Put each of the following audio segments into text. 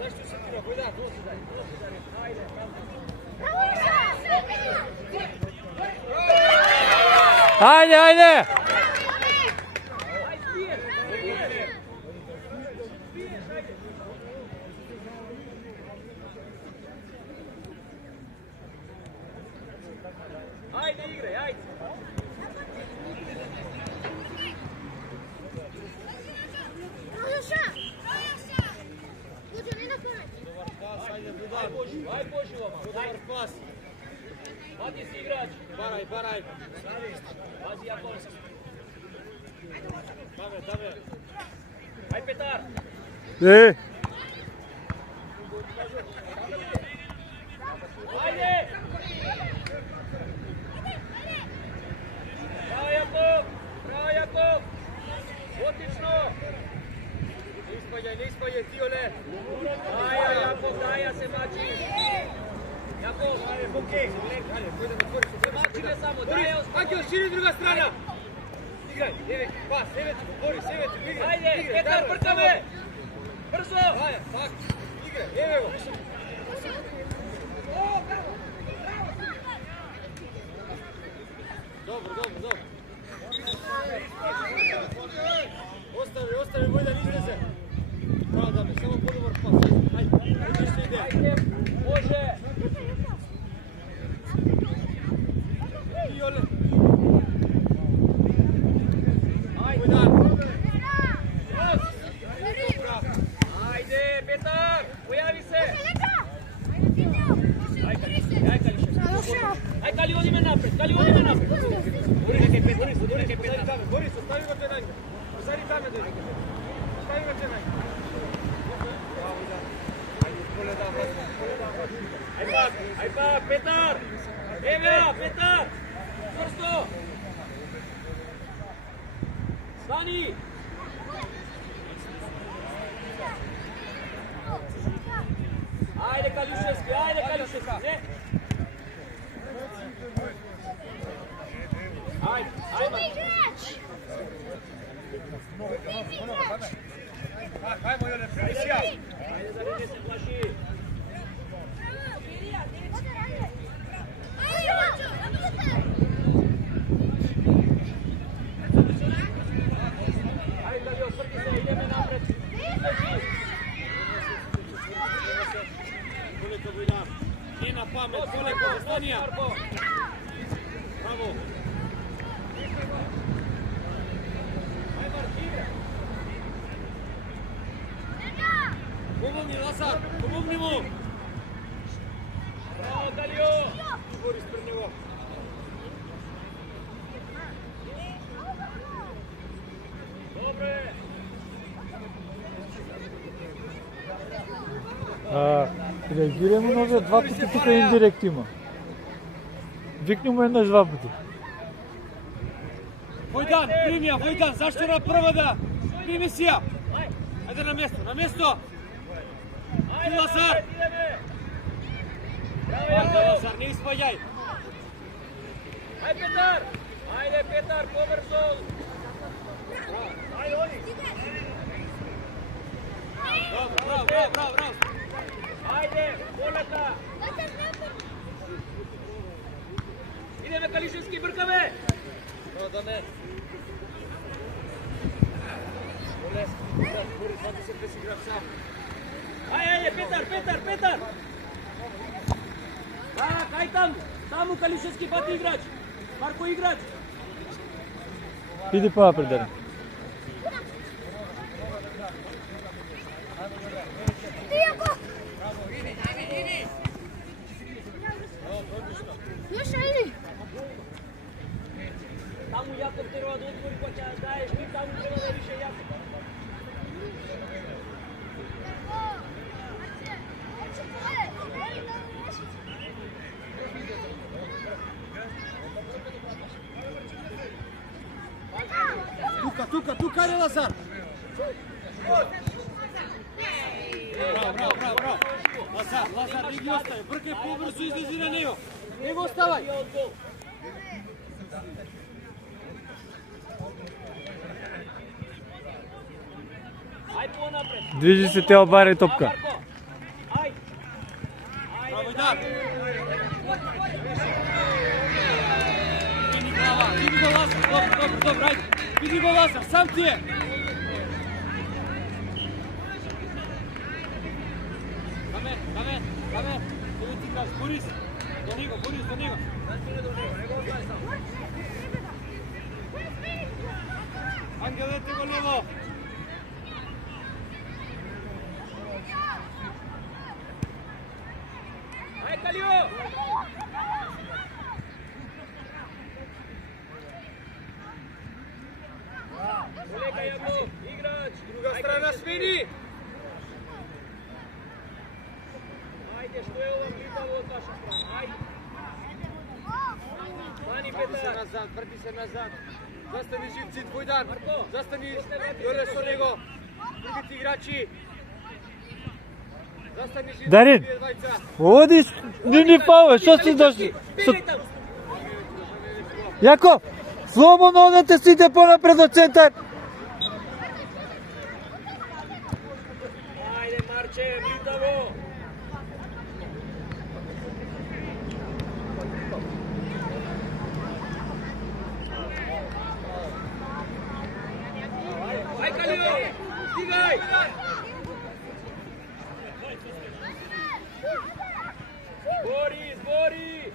Зашто се тира? Кој да? Ајде. Ајде! Ајде играј, ајде. Ај Божи, добар пас. Пати си играч. Барај. Пази Јаков. Даве. Ај Петар. Ајде! Браво Јаков. Отлично. Не испаѓај ти, оле. Аја Јаков, даја се мачи. Јаков, окей. Се мачи не само, даја остави. Ајде, шири друга страна. Играј, пас, бори, играј. Ајде, Петар, бркаме. Брзо. Даја, так, играј, еве го. Добро. Остави, Војдан излезе. Браво, даме, само подобар пас. Ајде, отлична идеја. Ајде, може. И оле. Ајде. Ајде, Петар, појави се. Ајде, Кали, одиме напред. Бори кај Петар. Бори, стави го те најде. Зари таме дојде. Стави го те најде. Ајде, Петар! Еве, Петар! Брзо! Стани! Ајде, Калишевски! Не? Ајде! Хајмо, Јоле, пресија! Ајде, да не се плаши! Ајде, Калио, срти се, идеме напред! Колеко Војдан! Не на памет, колеко, останија! Браво! Помогни, Лазар! Помогни му! Браво, Калио! Борис пред него! Добре! Реагираме на овие два пати тука индирект има. Викни му еднаш два пати. Војдан, зашто на прва да прими си ја? Ајде на место! Ти Лазар! Ајде Лазар, не испаѓај! Ајде Петар, побрзо! Ајде оди! Браво! Ајде, полета! Идеме Калишевски, бркаме! Браво, Дане! Борис, вади се без играч сам. Ајде, Петар! Так, ај таму Калишевски пати играч. Марко играч. Иди по-напред. Таму Јаков треба да одговори кој ќе даеш, ти таму треба да више Јаков. Тука, ајде Лазар! Браво! Лазар, не ги остави, бркај побрзо, излези на него! Не го оставај! Движи се Тео, барај топка. удар. Види го Лазар, добро, ајде. Види го Лазар, сам ти е. Камен. Ево ти кажеш, Борис. До него. Ангел, ете го лево. Ај, Калио! Колега Јаков, играч! Друга страна смени. Ајде, што е ова припаво од ваша страна? Ајде! Мани Петар! Врти се назад. Застани Живци, твој дан. Марко! Застани Јоре со него. Другите играчи. Застани Живци. Дарин! Оди, ни фаул, што си дошли? Јаков, слободно одете сите понапред до центар. Ајде, Марче, млитаво! Ај, Калио! Стигај! Бори!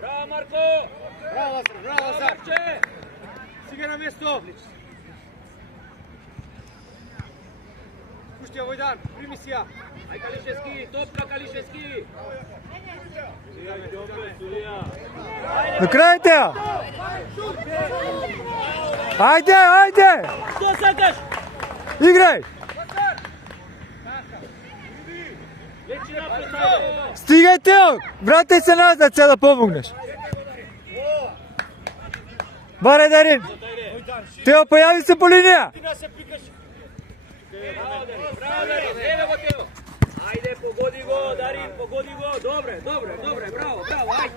Браво, Марко! Браво, Лазар. Марче! Сега на место. Пушти ја Војдан, прими си ја. Ај, Калишевски, топка Калишевски! До крајте ја! Ајде! Што сакаш? Играј! Лечи напред, ајде! Стигајте ја! Вратај се назад, се да помогнеш. Баре Дарин! Тео, појави се по линија! Ти нас се пикаш. Браво, Дарин! Еве го Тео! Ајде, погоди го, Дарин, погоди го! Добре, браво, ајде!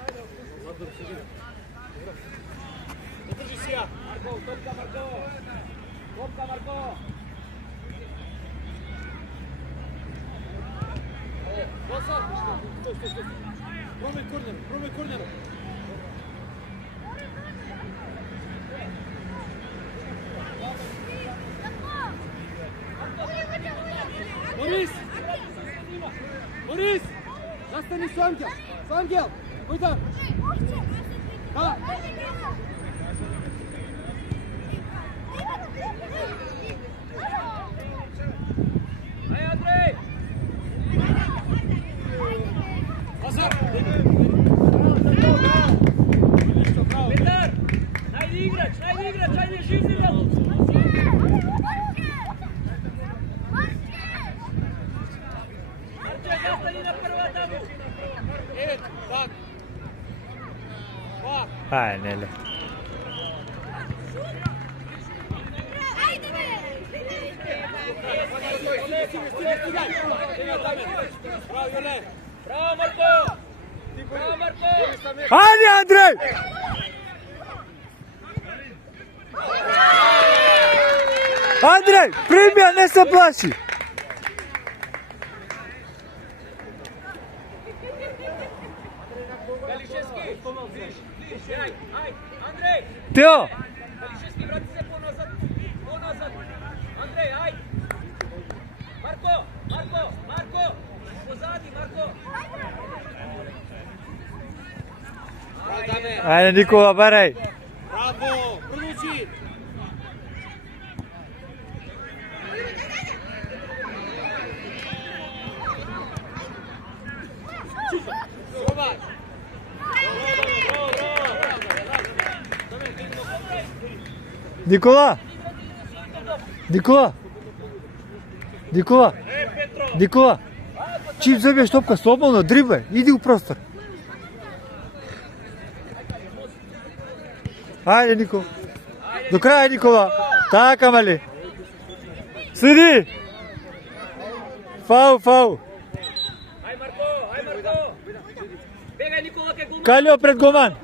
Одржи си ја. Марко, топка Марко! Лазар, стой. Промеј корнер. Борис! Застани со Ангел! Војдан! Давај! Ај, Андрей! Лазар! Петар! Најди играч, ајде живни го! Марче, застани на прва таму! Ето, так! Ај, неле. Браво, Марко! Ајде, Андреј! Андреј, прими ја, не се плаши! Калишевски! Ај, Андрей! Тео! Калишевски, врати се поназад! Андрей, ај! Марко! Позади, Марко! Ајде, Никола, барај! Браво! Продолжи! Пробај! Никола! Никола! Чим забиеш топка слободно, дриблај, иди у простор. Ајде, Никола. До краја, Никола. Така, мали. Следи. Фау. Ај, Марко! Бегај, Никола, ке гол! Калио пред Гоман.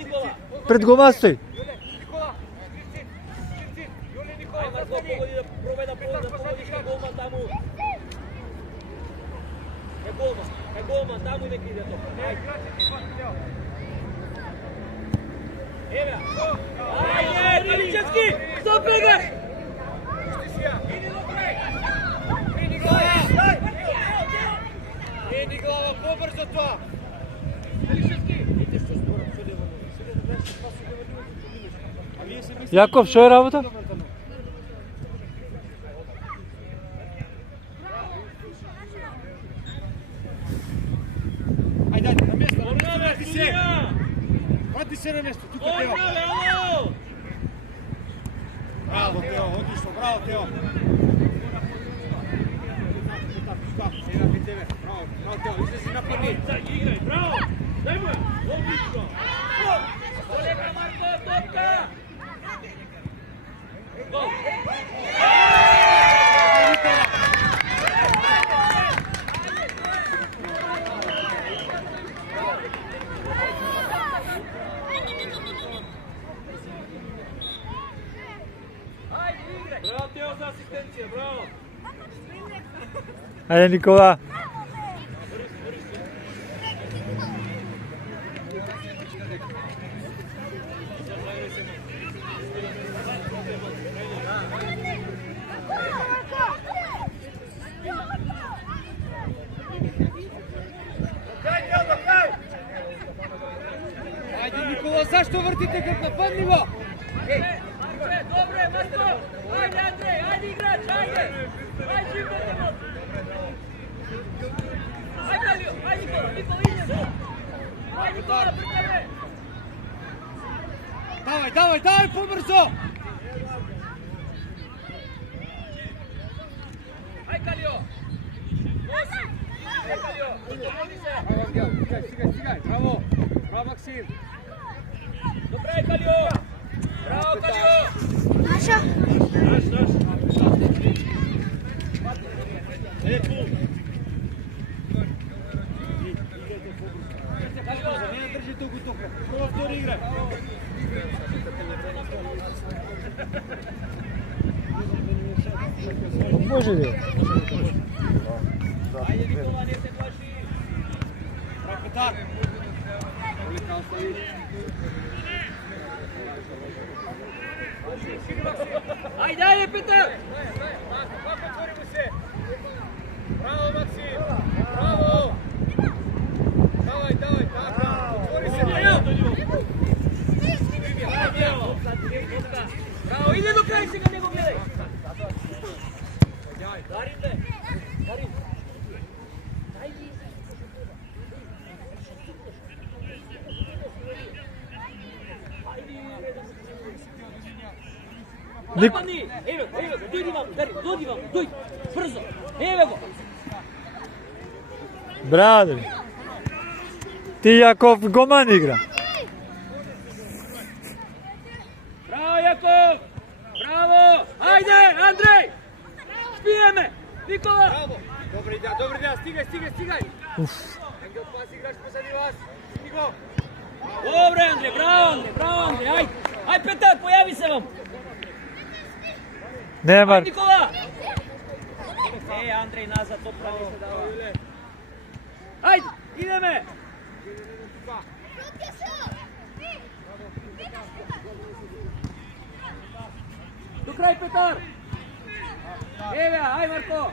Пред Гоман стои. Ај, Марко, погоди да пробај да погодиш на голман таму. голман, таму нека иде топка. Еве. Ајде, Каличевски! Стоп играш! Иди до крај. Еди глава, побрзо тоа. Каличевски. Јаков, што е работа? Ајде, на место, врати се. Врати се на место, тука Тео. Браво, Тео, одлично, браво, Тео. Сега при тебе, браво, браво, Тео, излези нападни. Играј, браво! Дај му ја, одлично! Лека Марко, топка! Гол! Браво, Тео, за асистенција, браво! Ајде, Никола. Ајде, Никола, зашто вртите како нападни го? Добре, Марко! Ајде, Андреј, ајде играч, ајде! Ајде, живете му! Ајде, Калио, ајде, Никола, идемо! Ајде, Никола, при тебе! Давај, давај, давај, побрзо! Ајде, Калио! Ајде, Калио! Помоги се! Браво, Ангел, стигај, браво! Браво, Максим! Добре, Калио! Браво, Калио! Наш. Не држи туку тука. Прво втори игра. Може ли? Ајде, Никола, не се плаши! Браво, Петар! Олика остави. Ајде, ајде, Петар! Пак отвори му се. Браво, Максим! Браво! Давај, давај, така. Отвори се. Браво, иде до крај сега, не го гледај! Дарим, бе! Дарим! Нападни! Еве го, дојди ваму, Дарим, дојди ваму, дојди! Брзо! Еве го! Браво. Ти, Јаков, гоман игра. Браво, Јаков! Браво! Ајде, Андреј! Спиеме! Никола! Браво! Добра идеја, стигај! Ангел, пази играч позади вас. Стиго! Добре, Андреј, браво, Андреј, ајде! Ајде, Петар, појави се вам! Немар. Никола! Андреј, назад, топка не се дава. Ајде, идеме! До крај, Петар! Еве, ај, Марко!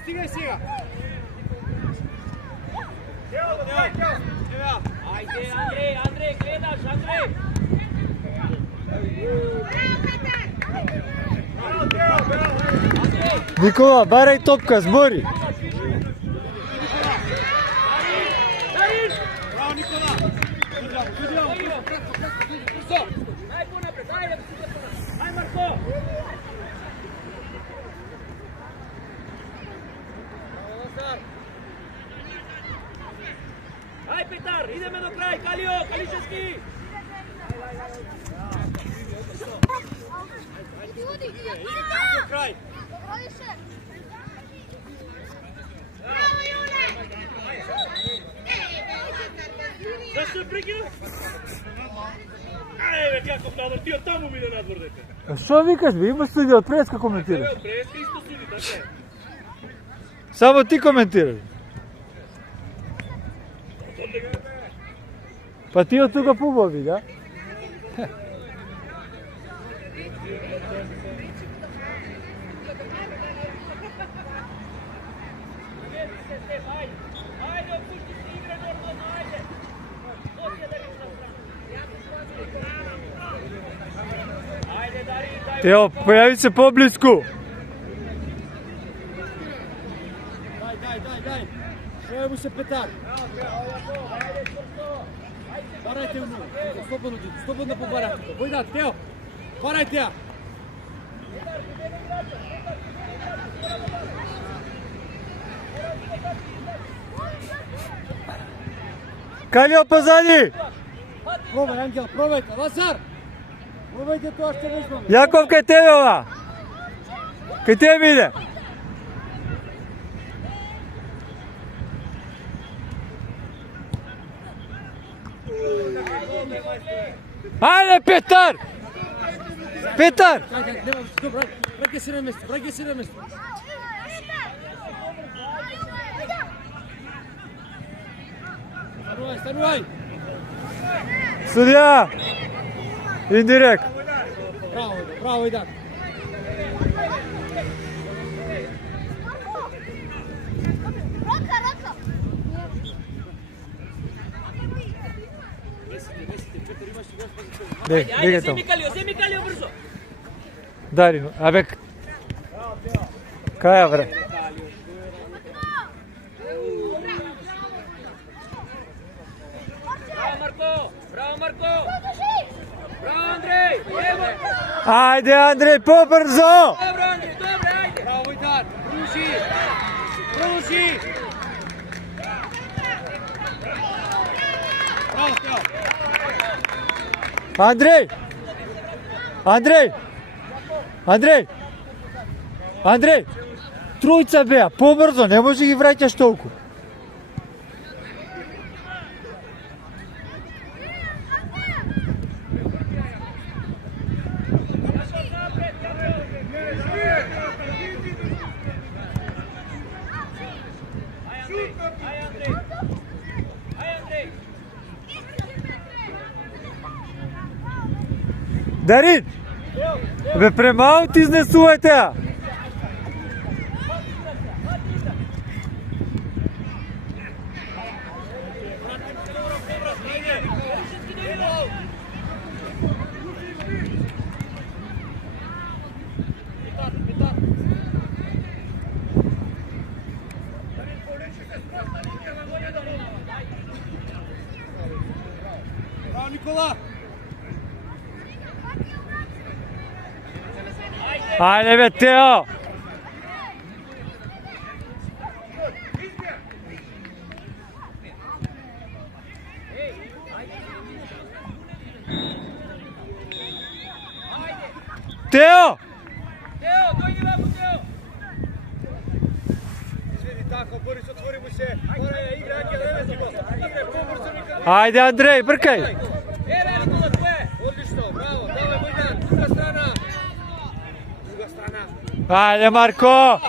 Стигај сега! Ајде, Андреј, гледаш, Андреј! Никола, барај топка, збори. Дарин! Браво, Никола! Брзо! Ај понапред, ајде, ај, Марко! Ај, Петар, идеме до крај, Калио, Каличевски! До крај! Еве како надвор, ти од таму биде надвор дека. Што викаш бе? Има студија од преска коментираш. Еве преска исто суди, така е. Само ти коментираш. Па ти од тука пубави, да? Ajde, opušti se igre normalno, ajde. Poslije da ideš na stranu. Ajde, Darin, daj. Ево, појави се поблиску. Дай. Шо му се Петар? Барајте му. Слободно побарате. Војдат, Тео. Барајте ја. Калио позади. Пробај, Ангел, пробајте. Лазар. Пробајте тоа што не знаме. Јаков кај тебе ова. Кај тебе иде. Ајде Петар. Петар. Нема, добро, враќај се на место, Станувај. Судија. Индирект. Браво, Идан. Бега таму. Земи Калио брзо. Дарин, абе. Каја бре? Браво Марко. Браво Андрей. Ево. Ајде Андреј, побрзо! Добро Андрей, добро, ајде. Браво, Идан. Кружи. Браво, Тео. Андрей! Тројца беа, побрзо, не може ги враќаш толку. Дарин! Бе премало ти изнесувајте ја! Браво, Никола. Ајде бе, Тео! Тео! Тео, дојди вако, Тео. Извини, тако, Борис, отвори му се. Мора игра, Ангел, игре, побрзо никако. Ајде Андреј, бркај! Еве Никола, твое. Одлично, браво, давај Војдан, друга страна. Ајде Марко!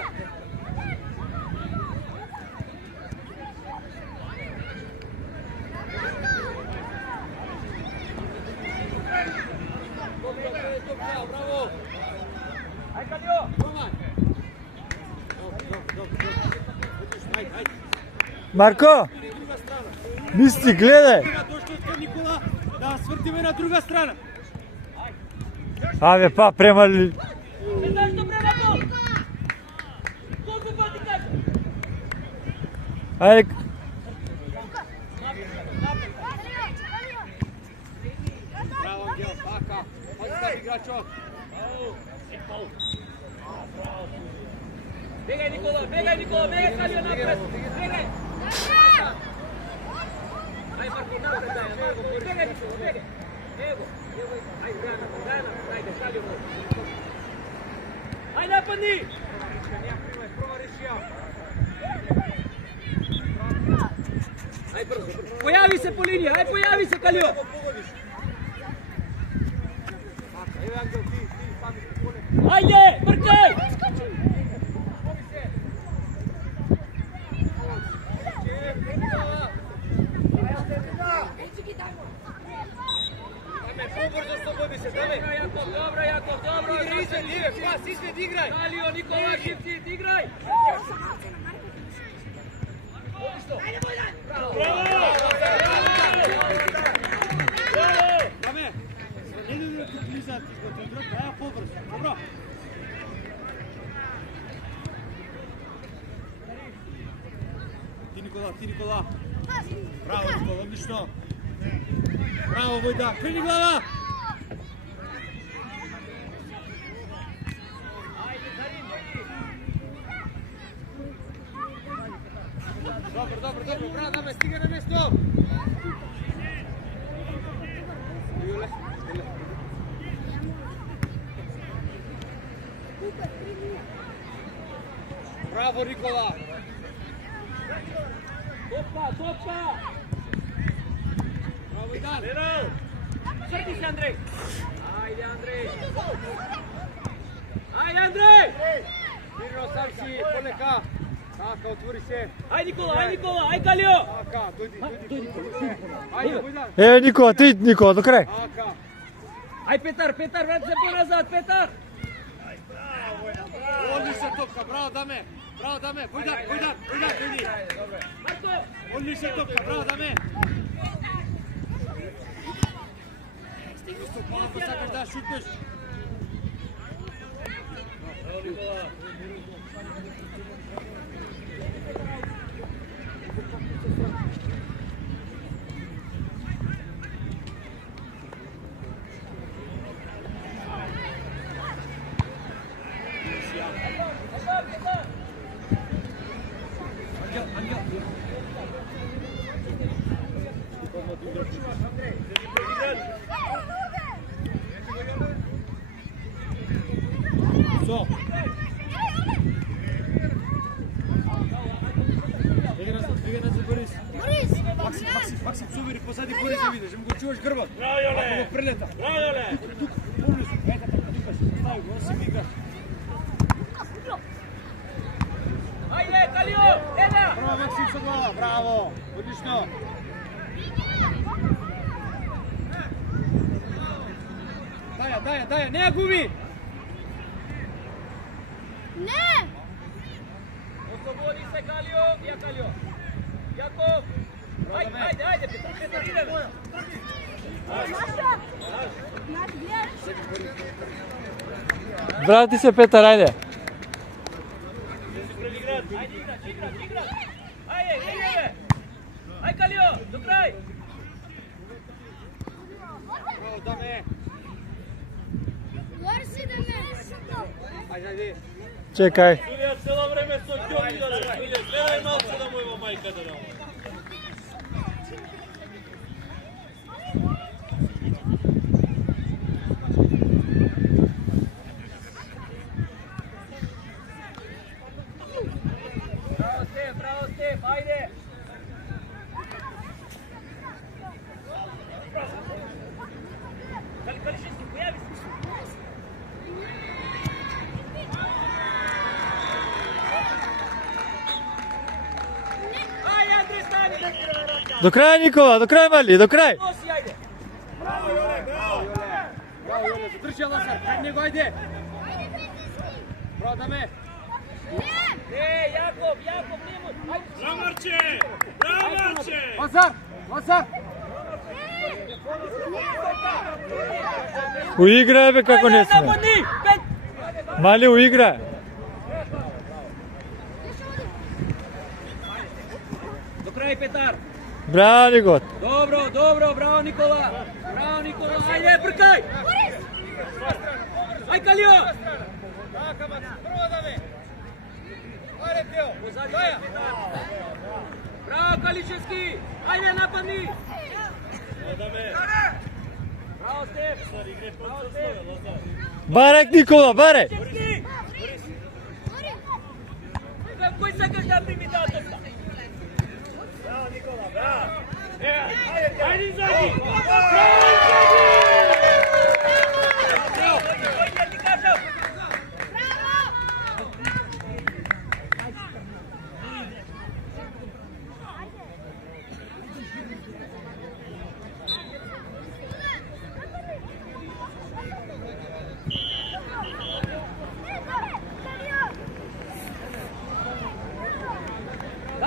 Браво. Ај Калио. Марко! Мисли, гледај! Дошли од Никола да свртиме на друга страна. Абе, па, премали. Зашто према гол? Колку пати кажа? Ајде. Браво, Ангел, така. Пази да играчот. Бегај Никола, бегај Калио напред. Бегај. Ај Марко напред, бегај Никола, бегај. Ево, ај Драна, ајде Калио. Ај нападни. Ај брзо. Појави се по линија, ај појави се Калио. Ajde, brkaj! Dobro, Jakov, dobro! Pas, izved, igraj! Kalio, Nikola, Šipcit, igraj! Dame, не да тук влизат изготвен дръг, дая по-бързо. Добро. Ти, Никола. Браво, Никола, отлично. Браво, Войда. Крени глава! Добро, браво, даме, стига на место! Браво, Никола! Топка! Браво, Идан! Сърди се, Андрей! Айде, Андрей! Мирно, сам си, полека! Така, отвори се! Ай, Никола! Ай, Калио! Така, дойди! Айде, Войдан! Никола, ти, Никола, до крај. Така! Ай, Петар, врати се по-назад, Петар! Одлична топка, браво, даме! Войдан, дойди! Марко! Одлична топка, браво, даме! Малко сакаш да шутнеш! Со! Двигай назад, Борис! Максим, сувери, посади Борис да видиш, му го чуваш грбот! Ако го прелета! Тук, поблизу! Ето така, тук си, стави го, си мигаш! Ajde, Kalio! Eda! Браво, Максим, со глава, браво! Одлично! Даја, не ја губи! Oslobodi se, Kalio! Ja, Kalio! Jakov! Ajde, Petar, idemo! Врати се, Петар, ајде. Ajde, igrač! Ajde! Aj, Kalio! Do kraj! Браво, даме! Ајде! Чекај. Судија цело време со ќоми да судија. Гледај малку да му има мајка да нам. Bravo, Stef, ajde! Kališinski, pojavi se! Aj, Andrej, stani! До крај, Никола, до крај, мали, до крај. Носи, ajde! Браво, Јоле, задржи Лазар, пред него, ајде! Браво, даме! Jakov, nemoj! Брамарче! Лазар! Уиграј, бе, како не сме. Мали, уиграј. Do kraja, Petar! Брани го. Dobro, bravo Nikola! Ajde, brkaj! Aj, Kalio! Prvo, dame! Ajde, Teo! Daja! Bravo, Kališevski! Ajde, napadni! Bravo, Stef! Барек, Никола, барек. Кој сакаш да прими таа топка? Ajde izađi! Кој ќе ти кажам?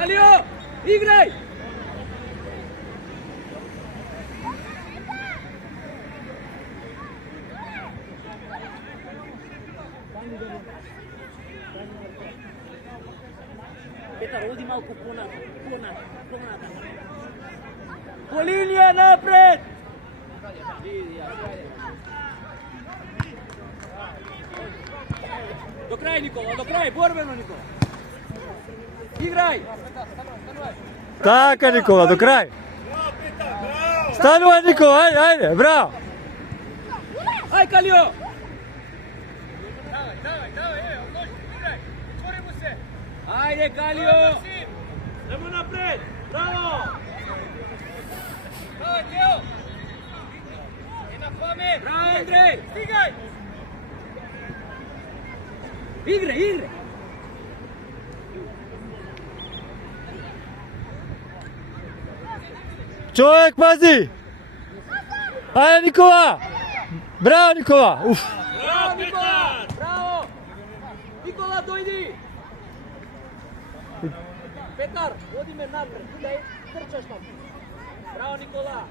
Kalio, igraj! Petar, odi malko ponad. Po linije napred! Do kraja Nikola, do kraja, borbeno Nikola. Igraj! Така, Никола, до крај. Станува, Никола, ајде, ајде, браво. Ај, Калио! Ајде, Калио! Немо напред! Браво! Браво, Андрей! Играј, играј! Човек, пази! Ајде, Никола! Браво, Никола! Уф! Браво, Никола! Браво! Никола, дојди! Петар, оди ме напред, дај трчаш там. Браво, Никола!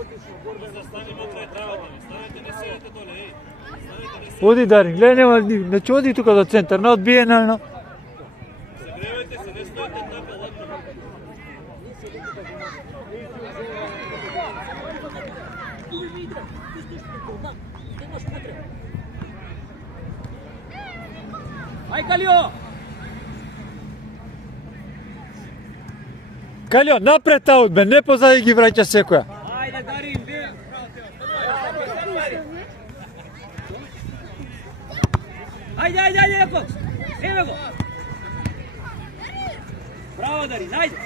Одлично, борбено. Станемо крај травата, станете, не седете доле, еј. Станете, не седете. Оди, Дарин, гледај, нема, не ќе оди тука до центар, не одбиена, Загревајте се, не стоите така, ладно. Ај, Калио! Калио, напред аут, бе, не позади ги враќа секоја. Ајде, Дарин, бе! Ајде, ајде, ајде, Јаков! Еве го! Браво, Дарин, ајде!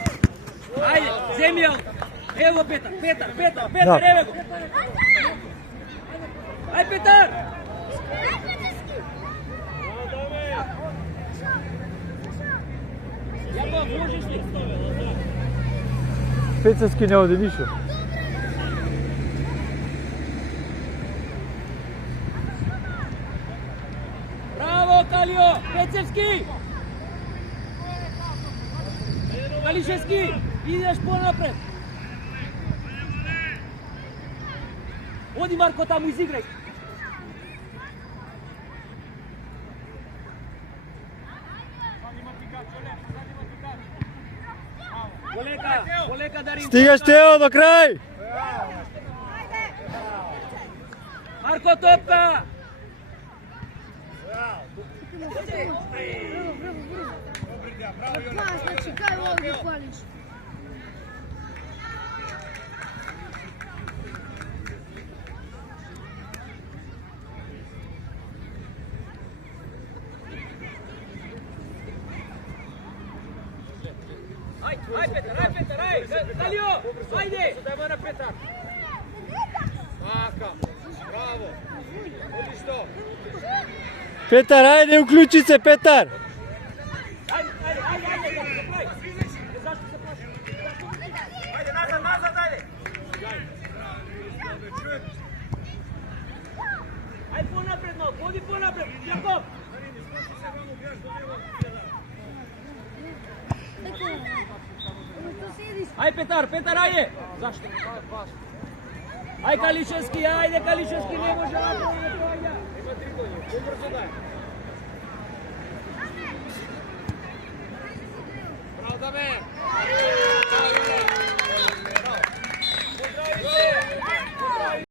Ајде, земи аут! Ево Петар, Да. еве го! Ај, Петар! Јаков, можеш ли? Пецевски не оди ништо. Браво, Калио! Пецевски! Калишевски! Идеш понапред! Оди, Марко, таму изиграј! Полека, Дарин! Стигаш Тео до крај! Марко, топка! Значи, кај ovo ги хвалиш? Ај, Петар, ај! Калио, ајде! Дај на Петар! Така, браво! Одлично! Петар, ајде, уклучи се, Петар! Ајде, зашто се плашиш? Ајде, назад, ајде! Ајде понапред, малко, оди понапред, Јаков! Ај, Петар, ајде! Зашто? Ај, Калишевски, не може да направи. Има 3 години, побрзо дај.